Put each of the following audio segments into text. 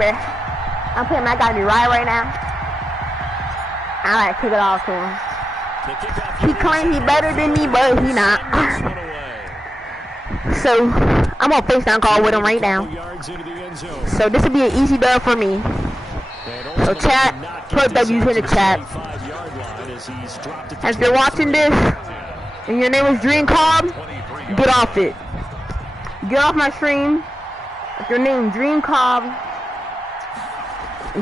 keeper. I'm putting my guy Uriah right now. I like to kick it off to him. He claims he better than me, but he not. So I'm on FaceTime call with him right now. So this will be an easy dub for me. So chat, put W's in the chat. As you're watching this, and your name is Dream Cobb, get off it. Get off my stream. If your name is Dream Cobb,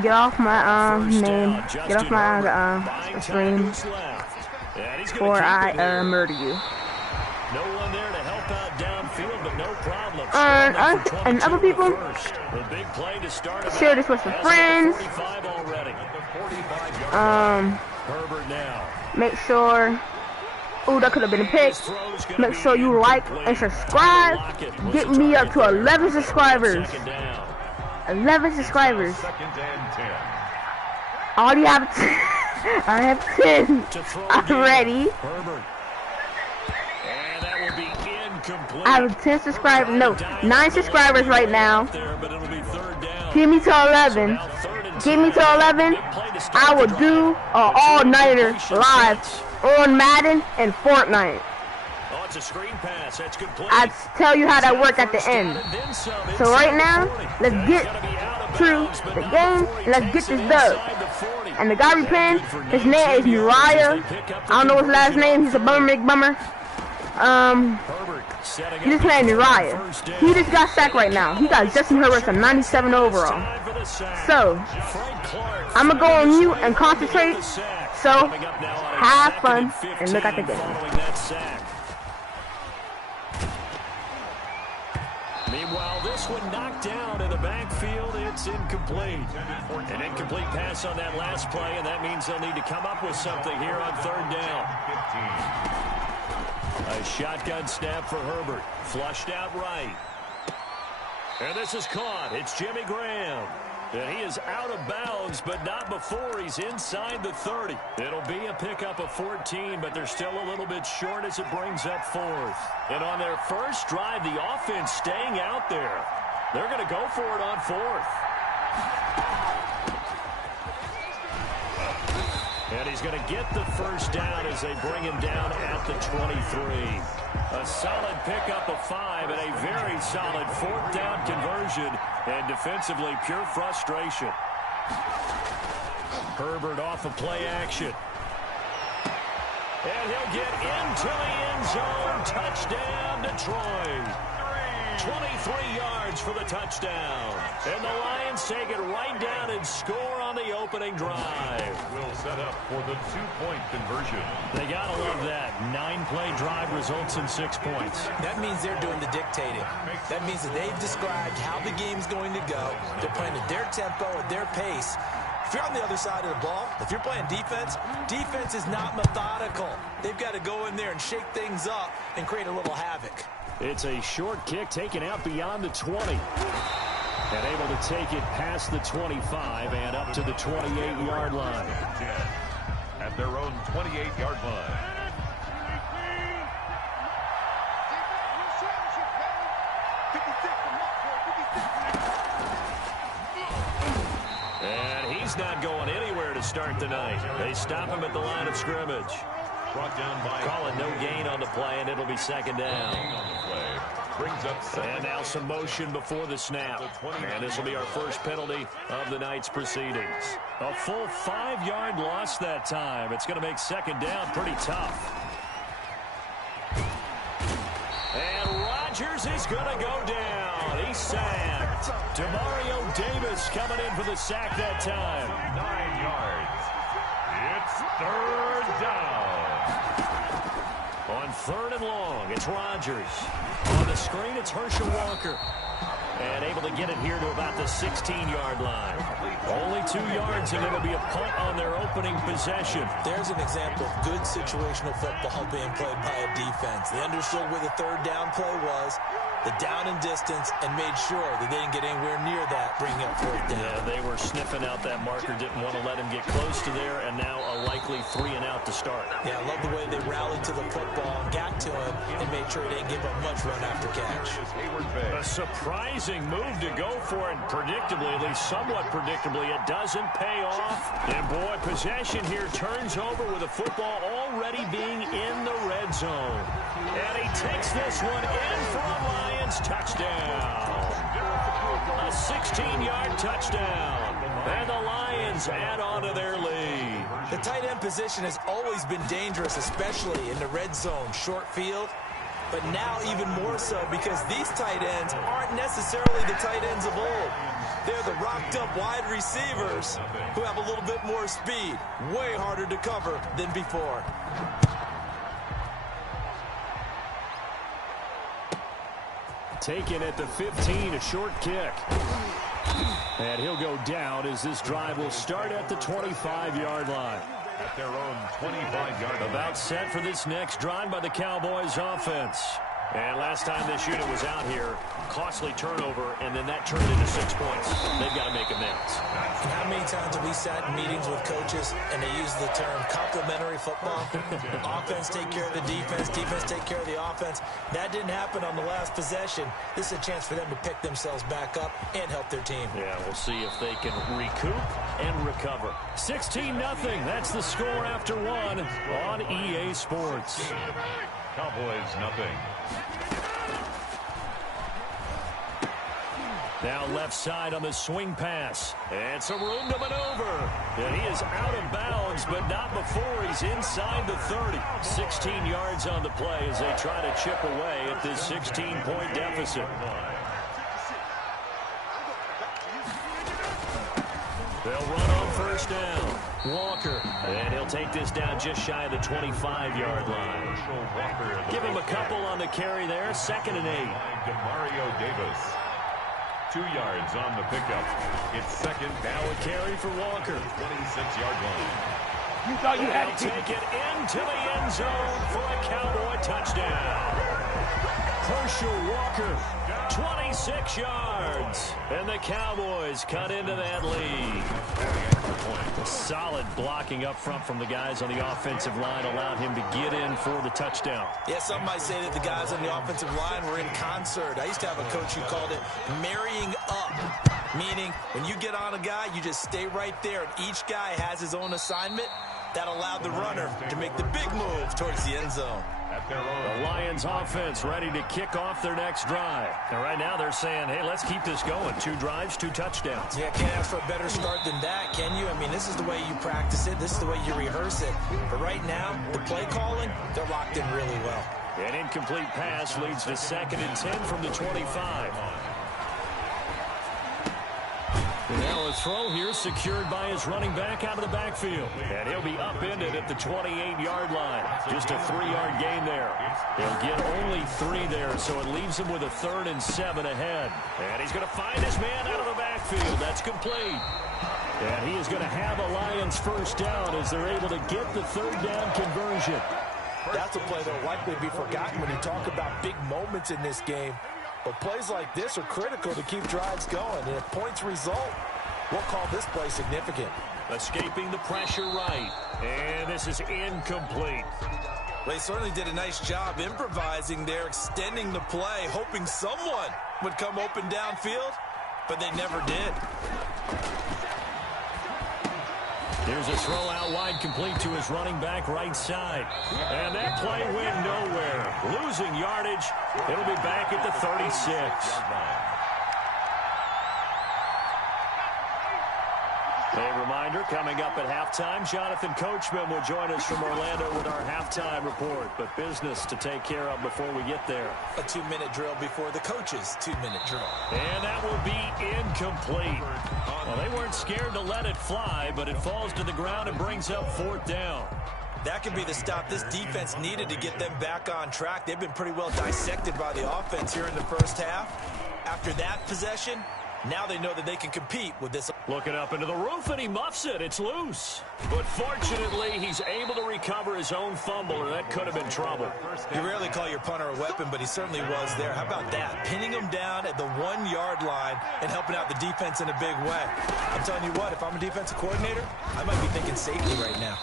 get off my name. Get off my stream before I murder you. No one there to help out downfield, but no problem. And other people, share this with your friends. Make sure. Ooh, that could have been a pick. Make sure you like and subscribe. Get me up to 11 subscribers. 11 subscribers. I already have 10. I have 10 already. I have 10 subscribers. No, 9 subscribers right now. Get me to 11. Get me to 11. I will do an all-nighter live on Madden and Fortnite. I tell you how that works at the end. So right now, let's get through the game and let's get this dub. And the guy we playing, his name is Uriah. I don't know his last name. He's a bummer McBummer. He just playing Uriah. He just got sacked right now. He got Justin Herbert a 97 overall. So I'm gonna go on mute and concentrate. So have fun and look at the game. Meanwhile, this one knocked down in the backfield. It's incomplete. An incomplete pass on that last play, and that means they'll need to come up with something here on third down. A shotgun snap for Herbert. Flushed out right. And this is caught. It's Jimmy Graham. And he is out of bounds, but not before he's inside the 30. It'll be a pickup of 14, but they're still a little bit short as it brings up fourth. And on their first drive, the offense staying out there. They're going to go for it on fourth. And he's going to get the first down as they bring him down at the 23. A solid pickup of 5 and a very solid fourth down conversion. And defensively, pure frustration. Herbert off of play action. And he'll get into the end zone. Touchdown, Detroit. 23 yards for the touchdown. And the Lions take it right down and score on the opening drive. Will set up for the 2-point conversion. They got to love that. 9-play drive results in 6 points. That means they're doing the dictating. That means that they've described how the game's going to go. They're playing at their tempo, at their pace. If you're on the other side of the ball, if you're playing defense, defense is not methodical. They've got to go in there and shake things up and create a little havoc. It's a short kick taken out beyond the 20. And able to take it past the 25 and up to the 28-yard line. At their own 28-yard line. And he's not going anywhere to start the night. They stop him at the line of scrimmage. Brought down by Call it no gain on the play, and it'll be second down. Brings up and now some motion before the snap. And this will be our first penalty of the night's proceedings. A full 5-yard loss that time. It's going to make second down pretty tough. And Rodgers is going to go down. He's sacked. Demario Davis coming in for the sack that time. 9 yards. It's third down. On third and long, it's Rodgers. On the screen, it's Herschel Walker. And able to get it here to about the 16-yard line. Only 2 yards, and it'll be a punt on their opening possession. There's an example of good situational football being played by a defense. They understood where the third down play was. the down and distance and made sure that they didn't get anywhere near that, bringing up fourth down. Yeah, they were sniffing out that marker, didn't want to let him get close to there, and now a likely 3 and out to start. Yeah, I love the way they rallied to the football and got to him and made sure they didn't give up much run after catch. A surprising move to go for it, predictably, at least somewhat predictably. It doesn't pay off. And boy, possession here turns over with the football already being in the red zone. And he takes this one in for a Lions touchdown. A 16-yard touchdown. And the Lions add on to their lead. The tight end position has always been dangerous, especially in the red zone, short field. But now even more so because these tight ends aren't necessarily the tight ends of old. They're the rocked-up wide receivers who have a little bit more speed. Way harder to cover than before. Taken at the 15, a short kick. And he'll go down as this drive will start at the 25-yard line. At their own 25-yard line. About set for this next drive by the Cowboys offense. And last time this unit was out here, costly turnover, and then that turned into 6 points. They've got to make amends. And how many times have we sat in meetings with coaches and they use the term complementary football? Offense take care of the defense, defense take care of the offense. That didn't happen on the last possession. This is a chance for them to pick themselves back up and help their team. Yeah, we'll see if they can recoup and recover. 16-0, that's the score after one on EA Sports. Cowboys, nothing. Now left side on the swing pass. And some room to maneuver. And he is out of bounds, but not before he's inside the 30. 16 yards on the play as they try to chip away at this 16-point deficit. They'll run on first down. Walker. And he'll take this down just shy of the 25-yard line. Give him a couple on the carry there. 2nd and 8. Mario Davis. 2 yards on the pickup. It's second down. Now a carry for Walker. 26-yard line. You thought you had to take it into the end zone for a Cowboy touchdown. Herschel Walker, 26 yards. And the Cowboys cut into that lead. Solid blocking up front from the guys on the offensive line allowed him to get in for the touchdown. Yeah, some might say that the guys on the offensive line were in concert. I used to have a coach who called it marrying up, meaning when you get on a guy, you just stay right there, and each guy has his own assignment. That allowed the runner to make the big move towards the end zone. The Lions offense ready to kick off their next drive. And right now they're saying, hey, let's keep this going. 2 drives, 2 touchdowns. Yeah, can't ask for a better start than that, can you? I mean, this is the way you practice it. This is the way you rehearse it. But right now, the play calling, they're locked in really well. An incomplete pass leads to 2nd and 10 from the 25. And now a throw here secured by his running back out of the backfield. And he'll be upended at the 28-yard line. Just a 3-yard gain there. He'll get only 3 there, so it leaves him with a 3rd and 7 ahead. And he's going to find his man out of the backfield. That's complete. And he is going to have a Lions first down as they're able to get the 3rd down conversion. That's a play that will likely be forgotten when you talk about big moments in this game. But plays like this are critical to keep drives going. And if points result, we'll call this play significant. Escaping the pressure right. And this is incomplete. Well, they certainly did a nice job improvising there, extending the play, hoping someone would come open downfield, but they never did. Here's a throw out wide, complete to his running back right side. And that play went nowhere. Losing yardage. It'll be back at the 36. A reminder, coming up at halftime, Jonathan Coachman will join us from Orlando with our halftime report. But business to take care of before we get there. A 2-minute drill before the coach's 2-minute drill. And that will be incomplete. Well, they weren't scared to let it fly, but it falls to the ground and brings up 4th down. That could be the stop this defense needed to get them back on track. They've been pretty well dissected by the offense here in the first half. After that possession, Now they know that they can compete with this. Looking up into the roof, and he muffs it. It's loose. But fortunately, he's able to recover his own fumble, or that could have been trouble. You rarely call your punter a weapon, but he certainly was there. How about that? Pinning him down at the 1-yard line and helping out the defense in a big way. I'm telling you what, if I'm a defensive coordinator, I might be thinking safety right now.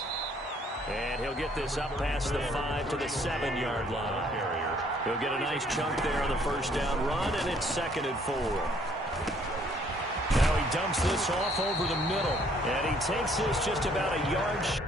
And he'll get this up past the 5 to the 7-yard line. He'll get a nice chunk there on the first down run, and it's 2nd and 4. Now he dumps this off over the middle, and he takes this just about a yard.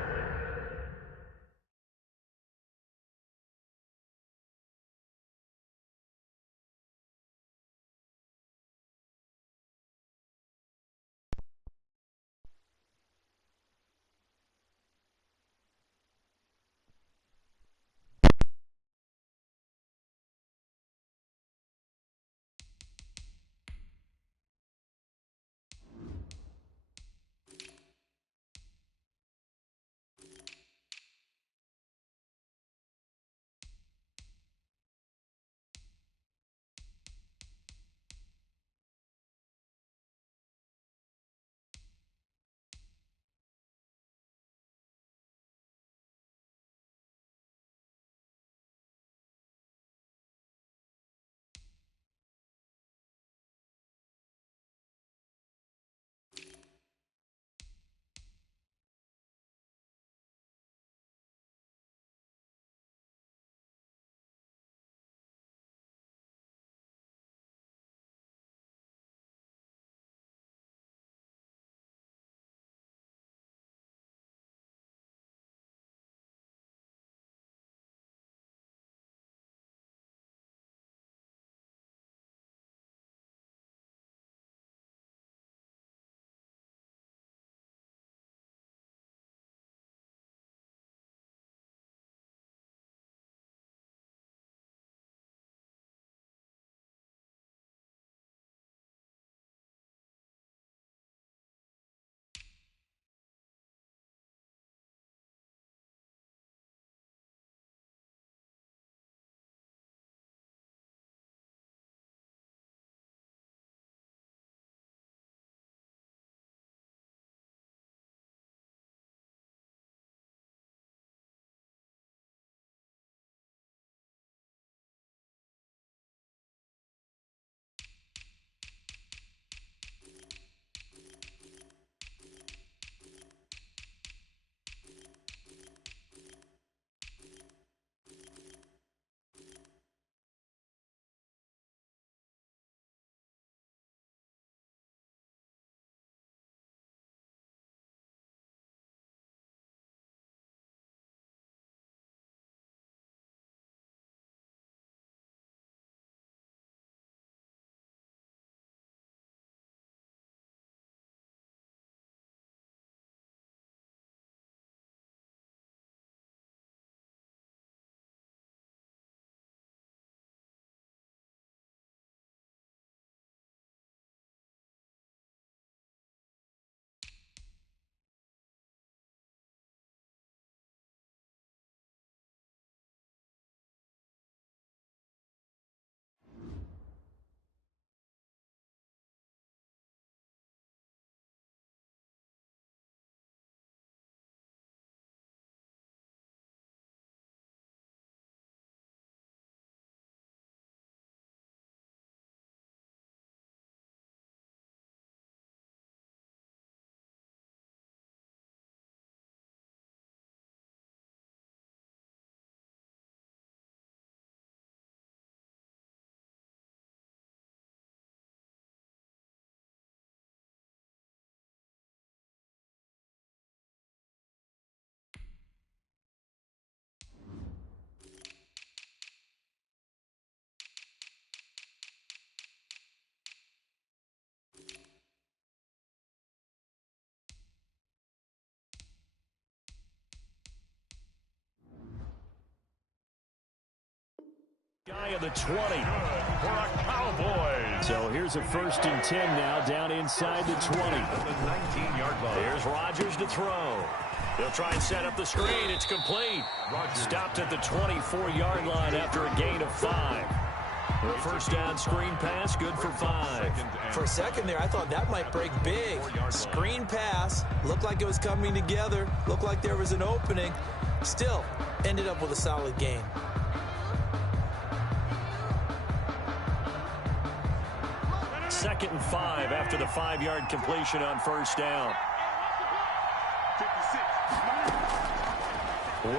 Guy of the 20. For a Cowboys. So here's a 1st and 10 now, down inside the 20. The 19-yard line. Here's Rodgers to throw. He'll try and set up the screen. It's complete. Rodgers stopped at the 24-yard line after a gain of 5. The first down screen pass, good for 5. For a second there, I thought that might break big. Screen pass, looked like it was coming together, looked like there was an opening. Still, ended up with a solid gain. Second and 5 after the 5-yard completion on first down.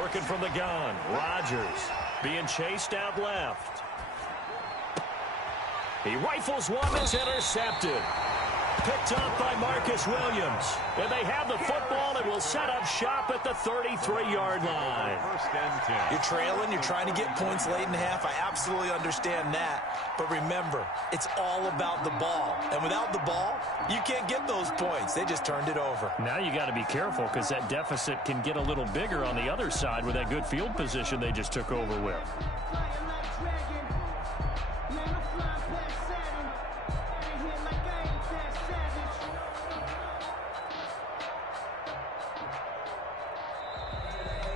Working from the gun, Rodgers being chased out left. He rifles one, is intercepted. Picked up by Marcus Williams. And they have the football and will set up shop at the 33-yard line. You're trailing, you're trying to get points late in half. I absolutely understand that. But remember, it's all about the ball. And without the ball, you can't get those points. They just turned it over. Now you got to be careful because that deficit can get a little bigger on the other side with that good field position they just took over with.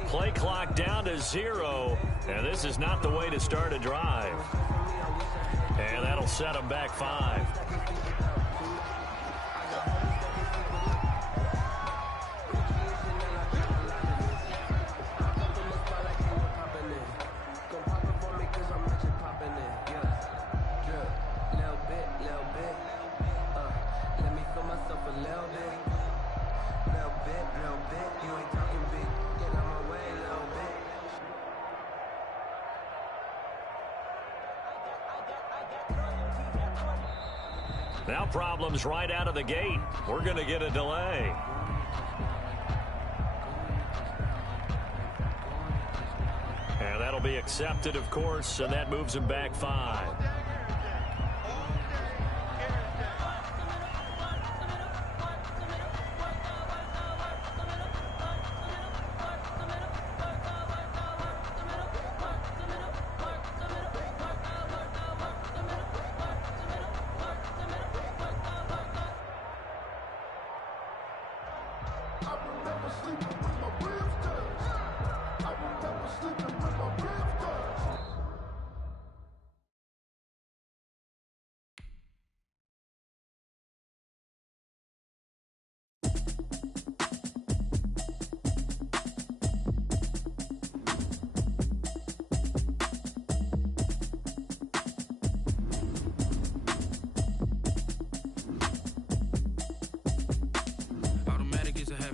Play clock down to 0, and this is not the way to start a drive. And that'll set them back 5. Now problems right out of the gate. We're going to get a delay. And that'll be accepted, of course, and that moves him back 5.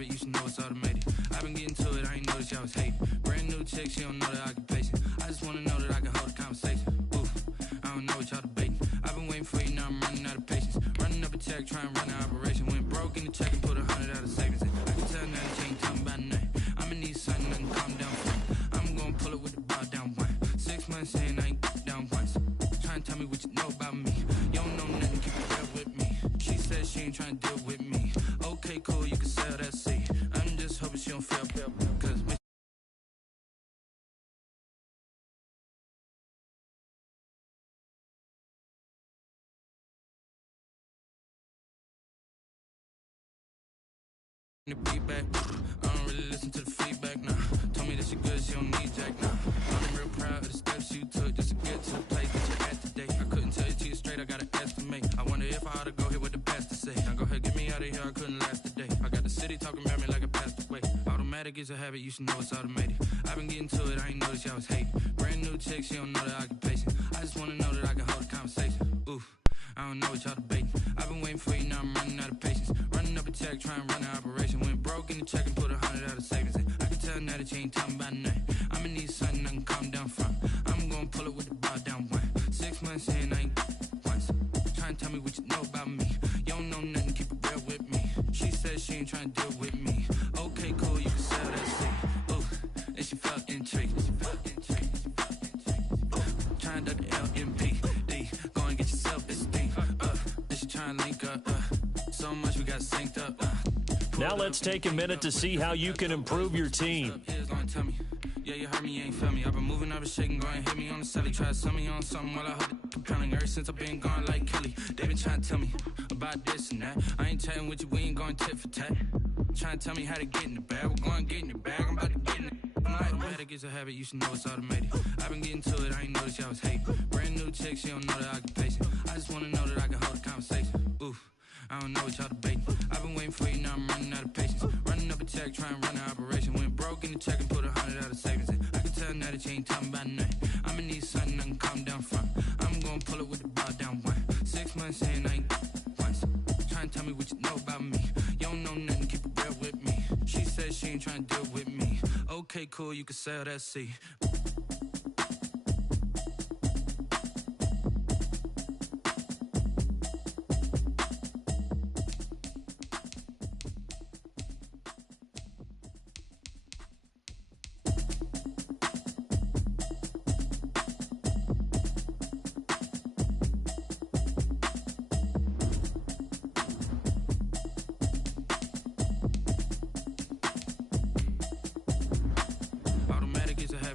You should know it's automated. I've been getting to it, I ain't noticed y'all was hating. Brand new chick, she don't know the occupation. I just wanna know that I can hold a conversation. Oof, I don't know what y'all debating. I've been waiting for you, now I'm running out of patience. Running up a check, trying to run an operation. Went broke in the check and put 100 out of savings in. I can tell now that you ain't talking about nothing. I'ma need something, nothing, calm down for. I'm gonna pull it with the bar down one. 6 months saying I ain't down once. Trying to tell me what you know about me. You don't know nothing, keep it real with me. She said she ain't trying to deal with me. Okay, cool, you can sell that seat. I'm just hoping she don't feel cause the feedback, I don't really listen to the feedback now. Told me that she good, she don't need Jack now. I'm real proud of the steps you took just to get to the place that you're at today. I couldn't tell you to you straight, I gotta estimate. I wonder if I ought to go here with the best to say. Now go ahead, get me out of here, I couldn't last a day. I got the city talking about me like I passed away. Automatic is a habit, you should know it's automated. I've been getting to it, I ain't noticed y'all was hating. Brand new chick, she don't know the occupation. I just wanna know that I can hold a conversation. Oof, I don't know what y'all debating. I've been waiting for you, now I'm running out of patience. Running up a check, trying to run an operation. Went broke in the check and put 100 out of savings in. I can tell now that you ain't talking about nothing. I'ma need something I can calm down from. I'm gonna pull it with the bar down one. 6 months saying I ain't once. Trying to tell me what you know about me. You don't know nothing, keep it real with me. She said she ain't trying to deal with me. Okay, cool, you can sell that seat. Ooh, and she felt intrigued. Trying to duck the LMPD. Go and get your self-esteem. And she trying to link up. So much we got synced up. Now let's take a minute to see how you can improve your team. Yeah, you heard me, you ain't felt me. I've been moving, I've been shaking, go and hit me on the celly. Try to sell me on something while I hold it compelling. Ever since I've been gone like Kelly, they been trying to tell me about this and that. I ain't chatting with you, we ain't going tit for tat. Trying to tell me how to get in the bag. We're going to get in the bag, I'm about to get in it. Automatic is a habit, you should know it's automated. I've been getting to it, I ain't noticed y'all was hating. Brand new chick, she don't know the occupation. I just wanna know that I can hold a conversation. Oof, I don't know what y'all debating. I've been waiting for you, now I'm running out of patience. Running up a check, trying to run an operation. Went broke in the check and put 100 out of savings in. I can tell now that you ain't talking about nothing. I'ma need something I can calm down from. I'm gonna pull it with the ball down one. 6 months in, I ain't once. Trying to tell me what you know about me. You don't know nothing, keep it real with me. She said she ain't trying to deal with me. Okay, cool, you can sell that seat.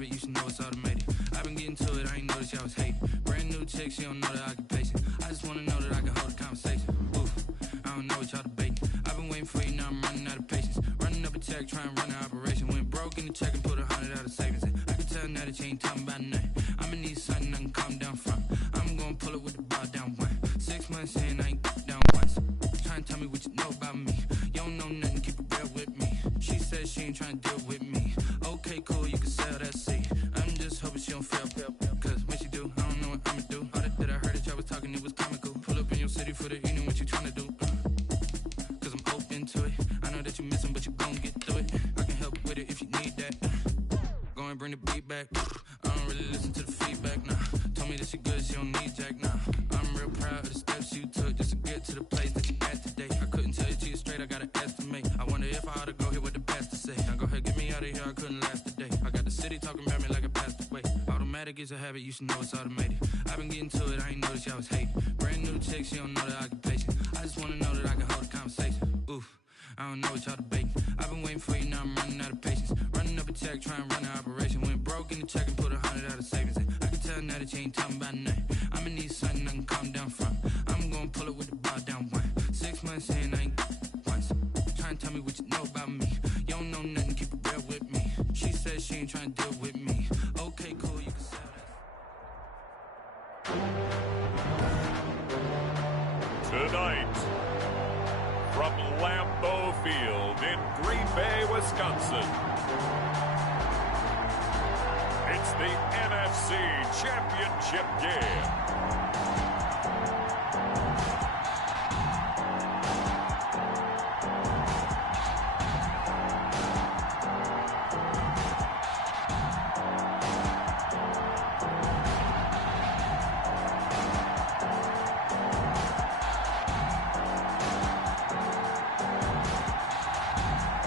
You should know it's automated. I've been getting to it, I ain't noticed y'all was hating. Brand new chick, she don't know the occupation. I just wanna know that I can hold a conversation. Oof, I don't know what y'all debating. I've been waiting for you, now I'm running out of patience. Running up a check, trying to run an operation. Went broke in the check and put 100 out of savings in. I can tell now that you ain't talking about nothing. I'ma need something I can calm down from. I'm gonna pull it with the ball down one. 6 months in, I ain't down once. Trying to tell me what you know about me. You don't know nothing, keep it real with me. She said she ain't trying to deal with me. Okay, cool, you can sell that seat. I'm just hoping she don't fail, cause when she do, I don't know what I'ma do. All that I heard that y'all was talking, it was comical. Pull up in your city for the evening, what you tryna do? Cause I'm open to it. I know that you missing, but you gon' get through it. I can help with it if you need that. Go and bring the beat back. I don't really listen to the feedback, nah. Told me that she good, she don't need Jack, nah. I'm real proud of the steps you took just to get to the place that you at today. I couldn't tell you to you straight, I gotta estimate. I wonder if I ought to go here with the best to say. Now go ahead, get me out of here, I couldn't last today. I got the city talking about me like I passed away. Automatic is a habit, you should know it's automated. I've been getting to it, I ain't noticed y'all was hating. Brand new chick, she don't know the occupation. I just wanna know that I can hold a conversation. Oof, I don't know what y'all debating. I've been waiting for you, now I'm running out of patience. Running up a check, trying to run an operation. Went broke in the check and put 100 out of savings in. I can tell now that you ain't talking about nothing. I'ma need something I can calm down from. I'm gonna pull it with the ball down one. 6 months in, I ain't once. Trying to tell me what you know about me. You don't know nothing, keep it real with me. She said she ain't trying to deal with me. Okay, cool, you can sell that. Tonight, from Lambeau Field in Green Bay, Wisconsin, it's the NFC Championship game.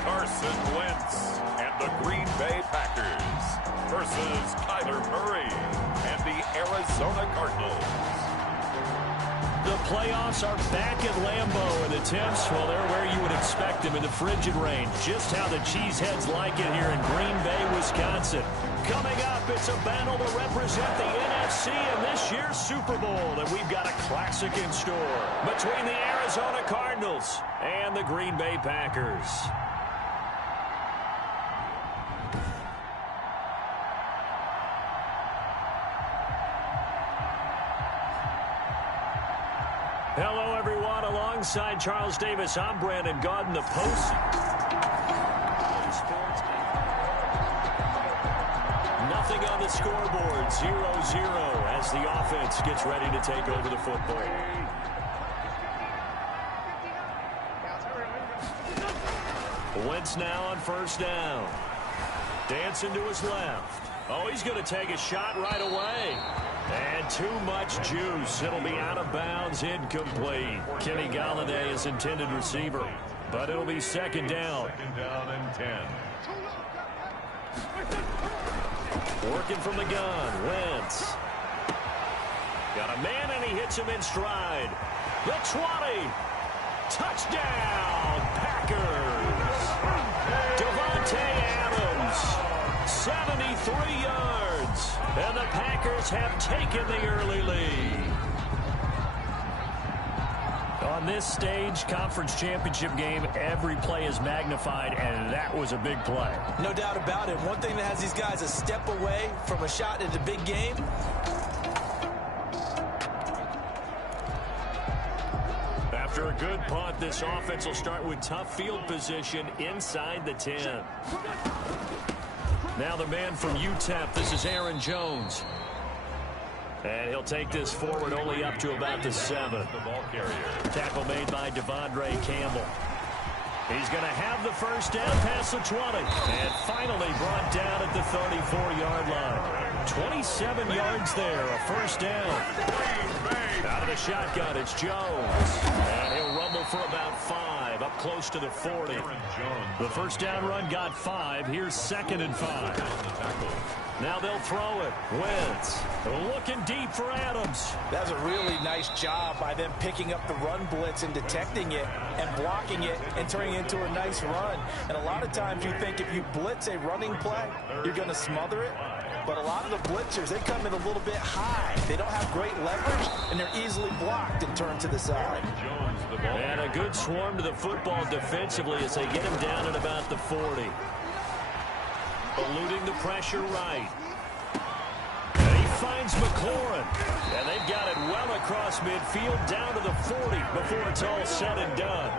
Carson Wentz and the Green Bay Packers versus Kyler Murray and the Arizona Cardinals. The playoffs are back at Lambeau, and the temps, well, they're where you would expect them in the frigid rain. Just how the Cheeseheads like it here in Green Bay, Wisconsin. Coming up, it's a battle to represent the NFC in this year's Super Bowl, and we've got a classic in store between the Arizona Cardinals and the Green Bay Packers. Hello, everyone. Alongside Charles Davis, I'm Brandon Gaudin, the post. Nothing on the scoreboard, 0-0 as the offense gets ready to take over the football. Wentz now on first down. Dancing to his left. Oh, he's going to take a shot right away. And too much juice. It'll be out of bounds, incomplete. Kenny Galladay is intended receiver, but it'll be second down. Second down and 10. Working from the gun, Wentz. Got a man, and he hits him in stride. The 20. Touchdown, Packers. Devontae Adams, 73 Eagles have taken the early lead. On this stage, conference championship game, every play is magnified, and that was a big play. No doubt about it. One thing that has these guys a step away from a shot in the big game. After a good punt, this offense will start with tough field position inside the 10. Now the man from UTEP, this is Aaron Jones. And he'll take this forward only up to about the 7. Tackle made by Devondre Campbell. He's going to have the first down past the 20. And finally brought down at the 34-yard line. 27 yards there, a first down. Out of the shotgun, it's Jones. And he'll rumble for about 5, up close to the 40. The first down run got 5. Here's 2nd and 5. Now they'll throw it. Wentz looking deep for Adams. That's a really nice job by them picking up the run blitz and detecting it and blocking it and turning it into a nice run. And a lot of times you think if you blitz a running play, you're going to smother it. But a lot of the blitzers, they come in a little bit high. They don't have great leverage, and they're easily blocked and turned to the side. And a good swarm to the football defensively as they get him down at about the 40. Eluding the pressure right. And he finds McLaurin. And they've got it well across midfield down to the 40 before it's all said and done.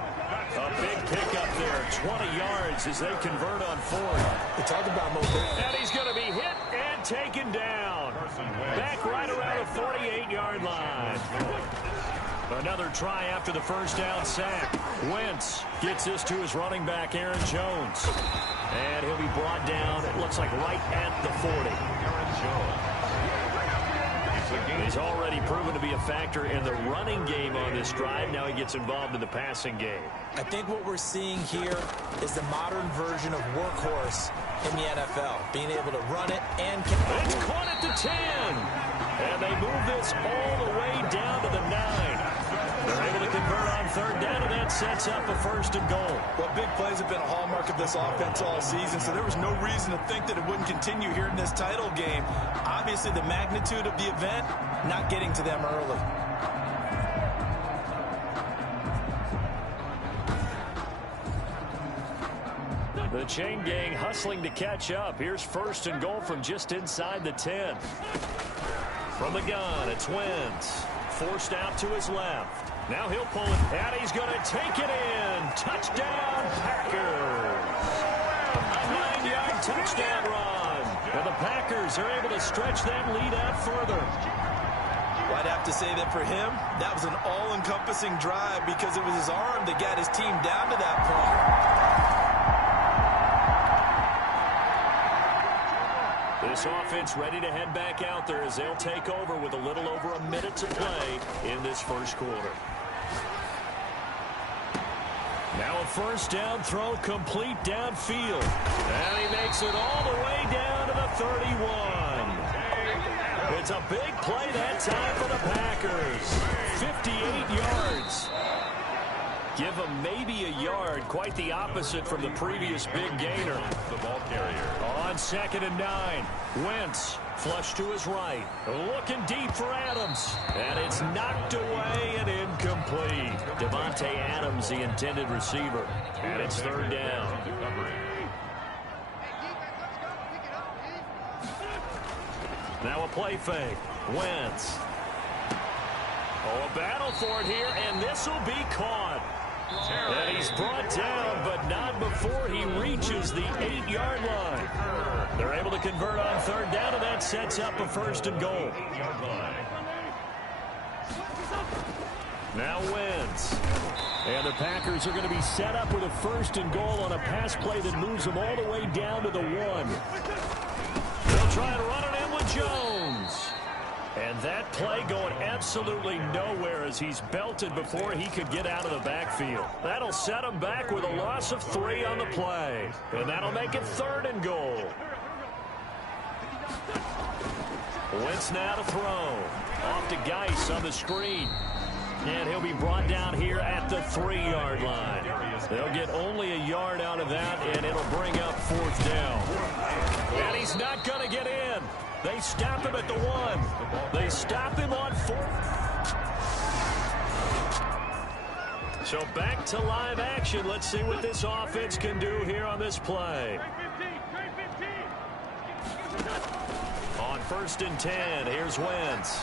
A big pickup there, 20 yards as they convert on 4th. We talked about mobility. And he's going to be hit and taken down. Back right around the 48-yard line. Another try after the first down sack. Wentz gets this to his running back, Aaron Jones. And he'll be brought down, it looks like right at the 40. He's already proven to be a factor in the running game on this drive. Now he gets involved in the passing game. I think what we're seeing here is the modern version of workhorse in the NFL. Being able to run it and... It's caught at the 10. And they move this all the way down to the 9. They're able to convert on 3rd down, and that sets up a 1st and goal. Well, big plays have been a hallmark of this offense all season, so there was no reason to think that it wouldn't continue here in this title game. Obviously, the magnitude of the event, not getting to them early. The chain gang hustling to catch up. Here's 1st and goal from just inside the 10. From the gun, it's Wentz. Forced out to his left. Now he'll pull it, and he's going to take it in. Touchdown, Packers. A 9-yard touchdown run. And the Packers are able to stretch that lead out further. Well, I'd have to say that for him, that was an all-encompassing drive because it was his arm that got his team down to that point. This offense ready to head back out there as they'll take over with a little over a minute to play in this first quarter. Now a first down throw complete downfield. And he makes it all the way down to the 31. It's a big play that time for the Packers. 58 yards. Give him maybe a yard, quite the opposite from the previous big gainer. The ball carrier. On 2nd and 9, Wentz flush to his right, looking deep for Adams, and it's knocked away and incomplete. Devontae Adams, the intended receiver, and it's 3rd down. Now a play fake. Wentz. Oh, a battle for it here, and this will be caught. And he's brought down, but not before he reaches the 8-yard line. They're able to convert on 3rd down, and that sets up a 1st and goal. Now Wentz. And the Packers are going to be set up with a 1st and goal on a pass play that moves them all the way down to the 1. They'll try and run it in with Jones. And that play going absolutely nowhere as he's belted before he could get out of the backfield. That'll set him back with a loss of 3 on the play. And that'll make it 3rd and goal. Wentz now to throw. Off to Geis on the screen. And he'll be brought down here at the 3-yard line. They'll get only a yard out of that, and it'll bring up 4th down. And he's not going to get in. They stop him at the 1. They stop him on 4. So back to live action. Let's see what this offense can do here on this play. On 1st and 10, here's Wentz.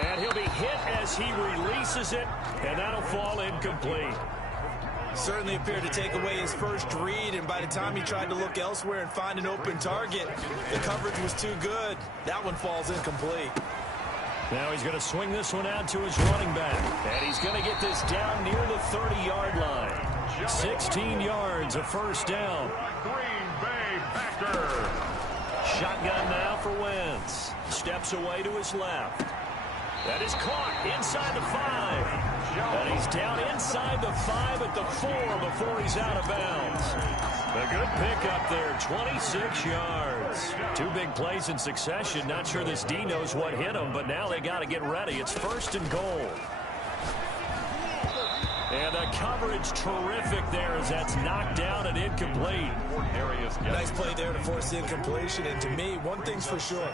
And he'll be hit as he releases it, and that'll fall incomplete. Certainly appeared to take away his first read, and by the time he tried to look elsewhere and find an open target, the coverage was too good. That one falls incomplete. Now he's going to swing this one out to his running back, and he's going to get this down near the 30-yard line. 16 yards, a first down. Green Bay Packers. Shotgun now for Wentz. Steps away to his left. That is caught inside the 5. And he's down inside the 5 at the 4 before he's out of bounds. A good pickup there, 26 yards. 2 big plays in succession. Not sure this D knows what hit him, but now they got to get ready. It's 1st and goal. And the coverage terrific there as that's knocked down and incomplete. Nice play there to force the incompletion. And to me, one thing's for sure.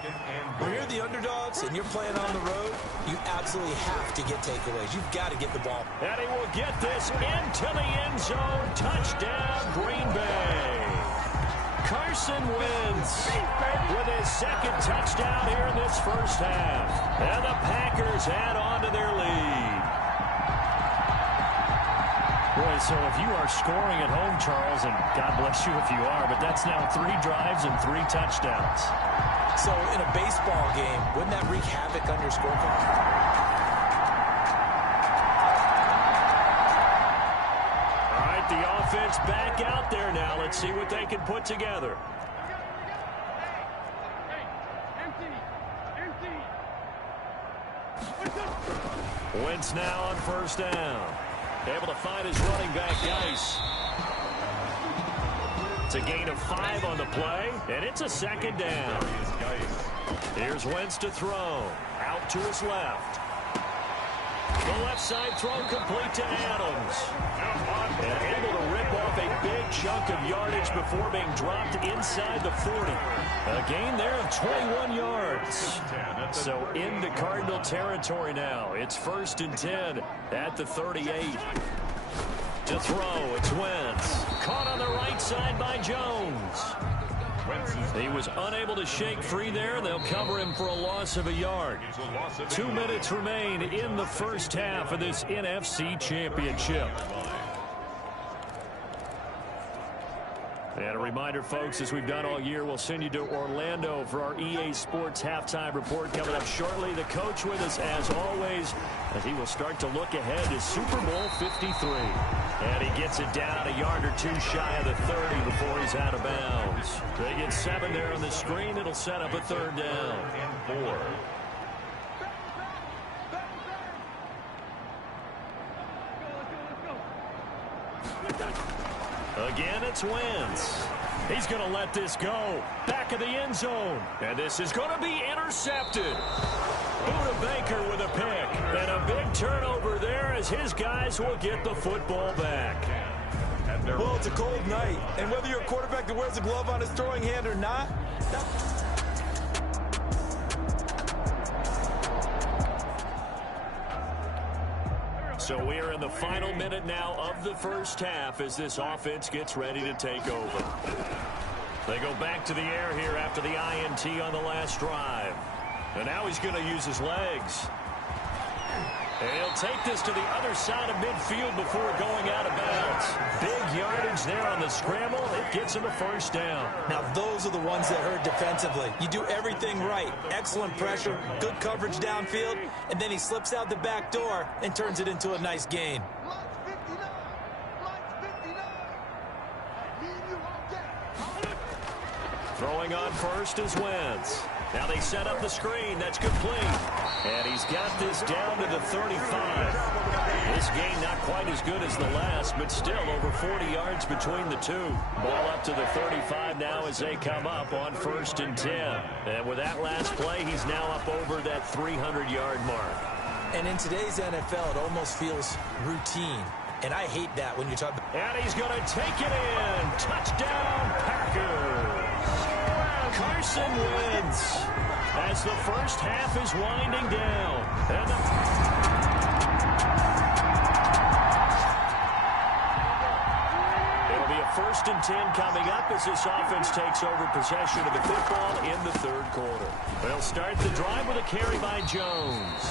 When you're the underdogs and you're playing on the road, you absolutely have to get takeaways. You've got to get the ball. And he will get this into the end zone. Touchdown, Green Bay. Carson Wentz with his 2nd touchdown here in this first half. And the Packers add on to their lead. Boy, so if you are scoring at home, Charles, and God bless you if you are, but that's now 3 drives and 3 touchdowns. So in a baseball game, wouldn't that wreak havoc on your scorecard? All right, the offense back out there now. Let's see what they can put together. Wentz now on 1st down. Able to find his running back, Geis. It's a gain of 5 on the play, and it's a 2nd down. Here's Wentz to throw. Out to his left. The left side throw complete to Adams. And able to rip off a big chunk of yardage before being dropped inside the 40. A gain there of 21 yards. So into Cardinal territory now. It's 1st and 10 at the 38. To throw, it's Wentz. Caught on the right side by Jones. He was unable to shake free there. They'll cover him for a loss of a yard. 2 minutes remain in the first half of this NFC Championship. And a reminder, folks, as we've done all year, we'll send you to Orlando for our EA Sports halftime report coming up shortly. The coach with us, as always, as he will start to look ahead to Super Bowl 53. And he gets it down a yard or 2 shy of the 30 before he's out of bounds. They get 7 there on the screen. It'll set up a 3rd down. And 4. Again, it's Wentz. He's going to let this go. Back of the end zone. And this is going to be intercepted. Buda Baker with a pick. And a big turnover there as his guys will get the football back. Well, it's a cold night. And whether you're a quarterback that wears a glove on his throwing hand or not, so we are in the final minute now of the first half as this offense gets ready to take over. They go back to the air here after the INT on the last drive. And now he's going to use his legs. And he'll take this to the other side of midfield before going out of bounds. Big yardage there on the scramble. It gets him a 1st down. now those are the ones that hurt defensively. You do everything right. Excellent pressure, good coverage downfield, and then he slips out the back door and turns it into a nice gain. Throwing on first is Wentz. Now they set up the screen. That's complete. And he's got this down to the 35. This gain not quite as good as the last, but still over 40 yards between the two. Ball up to the 35 now as they come up on 1st and 10. And with that last play, he's now up over that 300-yard mark. And in today's NFL, it almost feels routine. And I hate that when you're talking about... And he's going to take it in. Touchdown, Packers. Carson Wentz as the first half is winding down. And it'll be a 1st and 10 coming up as this offense takes over possession of the football in the 3rd quarter. They'll start the drive with a carry by Jones.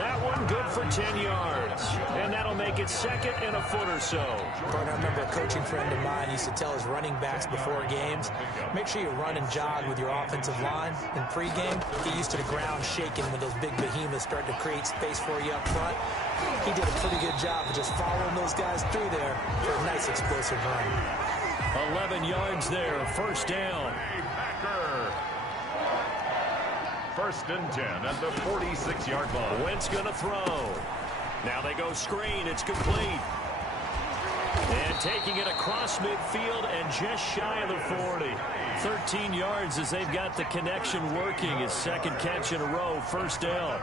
That one good for 10 yards. And that'll make it 2nd and a foot or so. Bert, I remember a coaching friend of mine used to tell his running backs before games, make sure you run and jog with your offensive line. In pregame, get used to the ground shaking when those big behemoths start to create space for you up front. He did a pretty good job of just following those guys through there for a nice explosive run. 11 yards there, 1st down. 1st and 10 at the 46-yard line. Wentz going to throw. Now they go screen. It's complete. And taking it across midfield and just shy of the 40. 13 yards as they've got the connection working. His 2nd catch in a row, 1st down.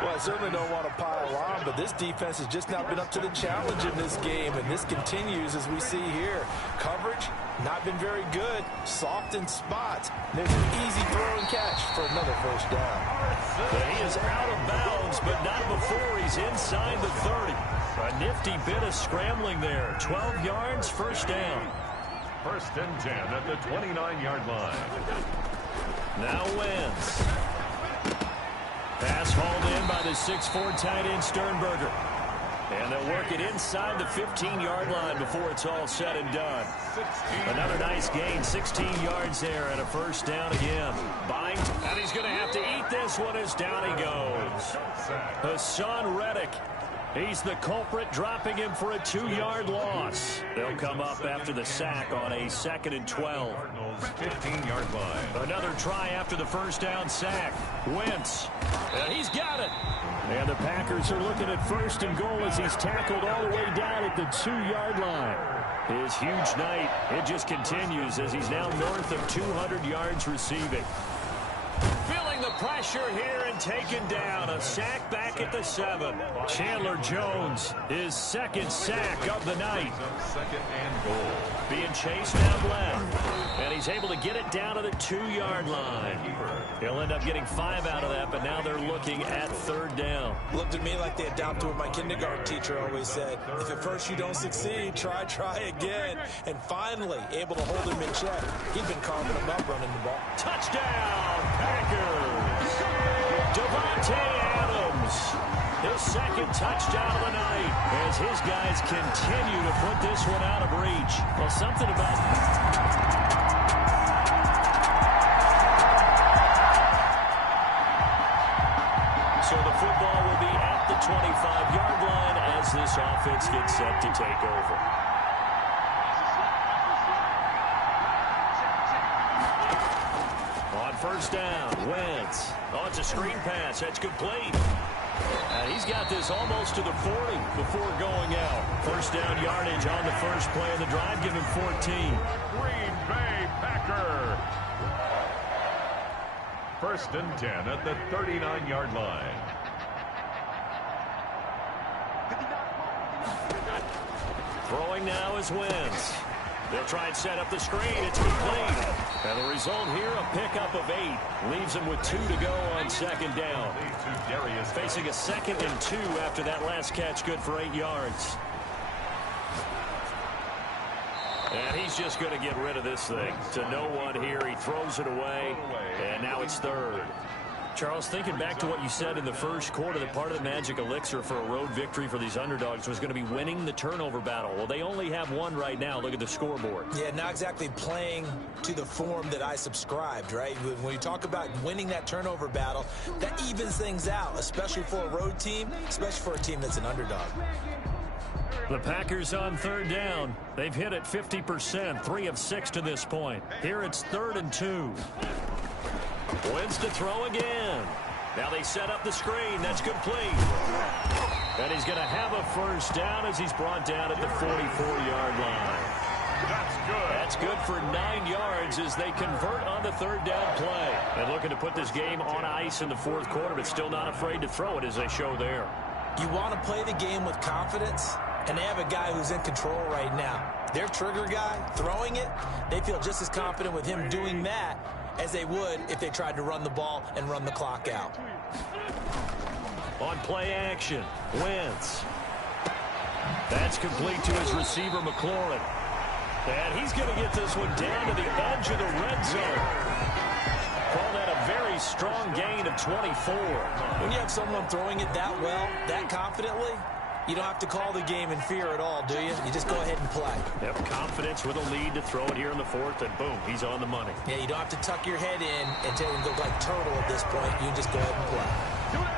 Well, I certainly don't want to pile on, but this defense has just not been up to the challenge in this game, and this continues as we see here. Coverage, not been very good. Soft in spots. There's an easy throw and catch for another 1st down. But he is out of bounds, but not before he's inside the 30. A nifty bit of scrambling there. 12 yards, 1st down. 1st and 10 at the 29-yard line. Now Wentz. Pass hauled in by the 6'4" tight end Sternberger. And they'll work it inside the 15-yard line before it's all said and done. Another nice gain, 16 yards there and a 1st down again. Binds, and he's going to have to eat this one as down he goes. Hassan Reddick. He's the culprit, dropping him for a 2-yard loss. They'll come up after the sack on a 2nd and 12. 15-yard line. Another try after the 1st down sack. Wentz. And he's got it. And the Packers are looking at 1st and goal as he's tackled all the way down at the 2-yard line. His huge night, it just continues as he's now north of 200 yards receiving. Feeling the pressure here and taken down. A sack back at the 7. Chandler Jones, his 2nd sack of the night. 2nd and goal. Being chased out left. And he's able to get it down to the 2-yard line. He'll end up getting 5 out of that, but now they're looking at 3rd down. Looked at me like they adopted what my kindergarten teacher always said. If at first you don't succeed, try again. And finally, able to hold him in check. He'd been carving him up running the ball. Touchdown, Packers! Devontae Adams, his 2nd touchdown of the night, as his guys continue to put this one out of reach. Well, something about... So the football will be at the 25-yard line as this offense gets set to take over. On 1st down, Wentz. Oh, it's a screen pass. That's complete. And he's got this almost to the 40 before going out. 1st down yardage on the 1st play of the drive. Give him 14. Green Bay Packer. 1st and 10 at the 39-yard line. Throwing now is Wentz. They'll try and set up the screen. It's complete. And the result here, a pickup of 8. Leaves them with 2 to go on 2nd down. Facing a 2nd and 2 after that last catch, good for 8 yards. And he's just going to get rid of this thing. To no one here. He throws it away. And now it's 3rd. Charles, thinking back to what you said in the 1st quarter, that part of the magic elixir for a road victory for these underdogs was going to be winning the turnover battle. Well, they only have one right now. Look at the scoreboard. Yeah, not exactly playing to the form that I subscribed, right? When you talk about winning that turnover battle, that evens things out, especially for a road team, especially for a team that's an underdog. The Packers on 3rd down. They've hit it 50%, 3 of 6 to this point. Here it's 3rd and 2. Wins to throw again. Now they set up the screen. That's complete. And he's going to have a 1st down as he's brought down at the 44-yard line. That's good. That's good for 9 yards as they convert on the 3rd down play. And looking to put this game on ice in the 4th quarter, but still not afraid to throw it as they show there. You want to play the game with confidence? And they have a guy who's in control right now. Their trigger guy, throwing it, they feel just as confident with him doing that as they would if they tried to run the ball and run the clock out. On play action, Wentz. That's complete to his receiver, McLaurin. And he's going to get this one down to the edge of the red zone. Call that a very strong gain of 24. When you have someone throwing it that well, that confidently, you don't have to call the game in fear at all, do you? You just go ahead and play. Yep, confidence with a lead to throw it here in the fourth, and boom, he's on the money. Yeah, you don't have to tuck your head in and tell him to go like turtle at this point. You can just go ahead and play.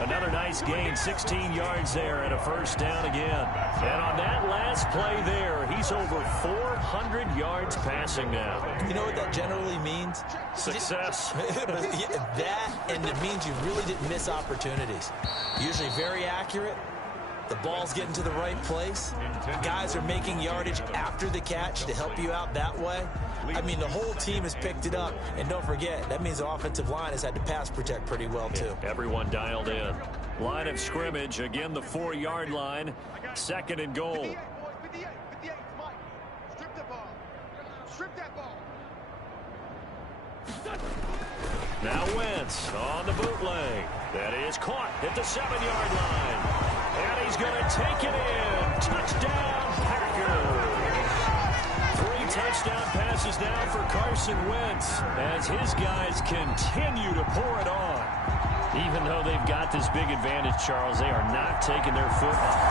Another nice gain, 16 yards there and a first down again. And on that last play there, he's over 400 yards passing now. You know what that generally means? Success. That, and it means you really didn't miss opportunities. Usually very accurate. The ball's getting to the right place. Guys are making yardage after the catch to help you out that way. I mean, the whole team has picked it up. And don't forget, that means the offensive line has had to pass protect pretty well, too. Everyone dialed in. Line of scrimmage, again the 4-yard line. Second and goal. Now Wentz on the bootleg. That is caught at the 7-yard line. And he's going to take it in. Touchdown, Packers. 3 touchdown passes now for Carson Wentz as his guys continue to pour it on. Even though they've got this big advantage, Charles, they are not taking their foot off.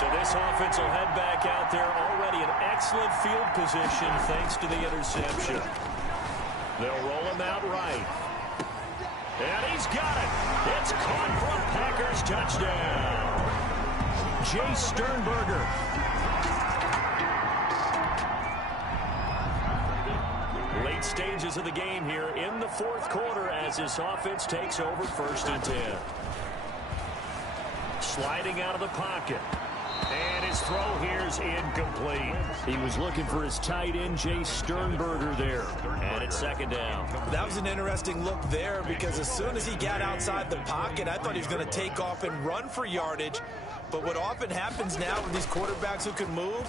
So this offense will head back out there, already in excellent field position thanks to the interception. They'll roll him out right. And he's got it. It's caught for a Packers touchdown. Jay Sternberger. Late stages of the game here in the fourth quarter as this offense takes over 1st and 10. Sliding out of the pocket. And his throw here is incomplete. He was looking for his tight end, Jay Sternberger, there. And it's 2nd down. That was an interesting look there because as soon as he got outside the pocket, I thought he was going to take off and run for yardage. But what often happens now with these quarterbacks who can move,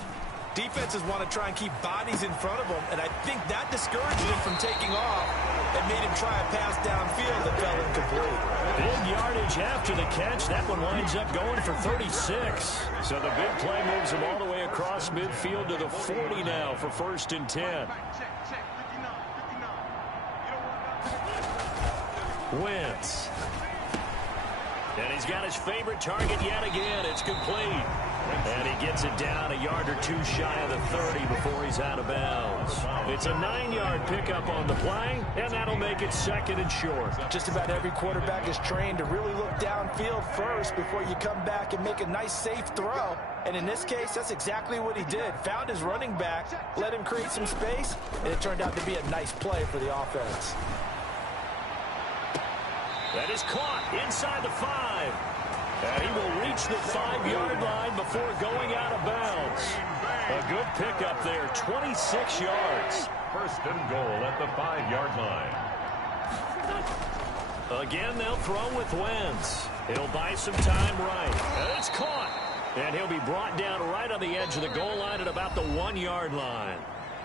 defenses want to try and keep bodies in front of them. And I think that discouraged him from taking off and made him try a pass downfield that fell incomplete. Big yardage after the catch. That one winds up going for 36. So the big play moves him all the way across midfield to the 40 now for 1st and 10. Wentz. And he's got his favorite target yet again. It's complete. And he gets it down a yard or two shy of the 30 before he's out of bounds. It's a 9-yard pickup on the play, and that'll make it 2nd and short. Just about every quarterback is trained to really look downfield first before you come back and make a nice, safe throw. And in this case, that's exactly what he did. Found his running back, let him create some space, and it turned out to be a nice play for the offense. That is caught inside the 5. And he will reach the 5-yard line before going out of bounds. A good pickup there, 26 yards. 1st and goal at the 5-yard line. Again, they'll throw with Wentz. He'll buy some time right. And it's caught. And he'll be brought down right on the edge of the goal line at about the 1-yard line.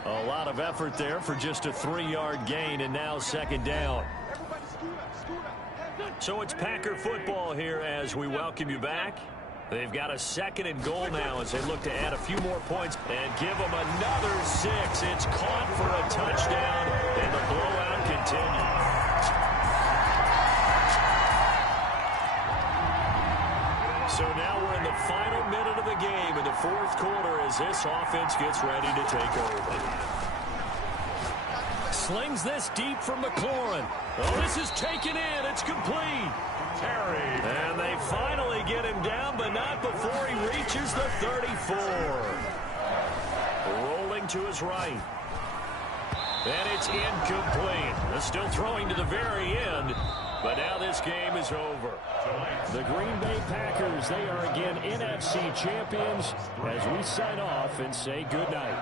A lot of effort there for just a 3-yard gain, and now 2nd down. So it's Packer football here as we welcome you back. They've got a 2nd and goal now as they look to add a few more points and give them another 6. It's caught for a touchdown, and the blowout continues. So now we're in the final minute of the game in the fourth quarter as this offense gets ready to take over. Slings this deep from McLaurin. Oh, this is taken in. It's complete. Terry. And they finally get him down, but not before he reaches the 34. Rolling to his right. And it's incomplete. They're still throwing to the very end, but now this game is over. The Green Bay Packers, they are again NFC champions as we sign off and say goodnight.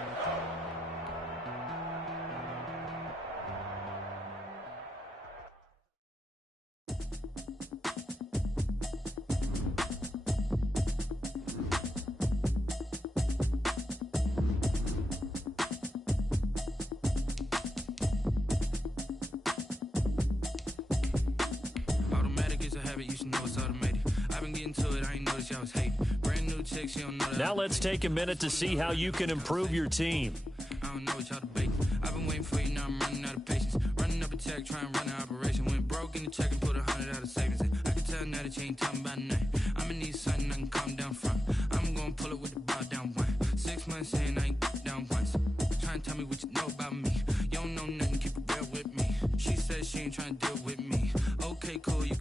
was automated. I've been getting to it, I ain't noticed y'all was hating. Brand new chick, she don't know that. Now let's take a minute to see how you can improve your team. I don't know what y'all debating. I've been waiting for you, now I'm running out of patience. Running up a check, trying to run an operation. Went broke in the check and put 100 out of savings in. I can tell now that you ain't talking about nothing. I'ma need something I can calm down from. I'm gonna pull it with the bar down one. 6 months in, I ain't down once. Trying to tell me what you know about me. You don't know nothing, keep it real with me. She said she ain't trying to deal with me. Okay, cool, you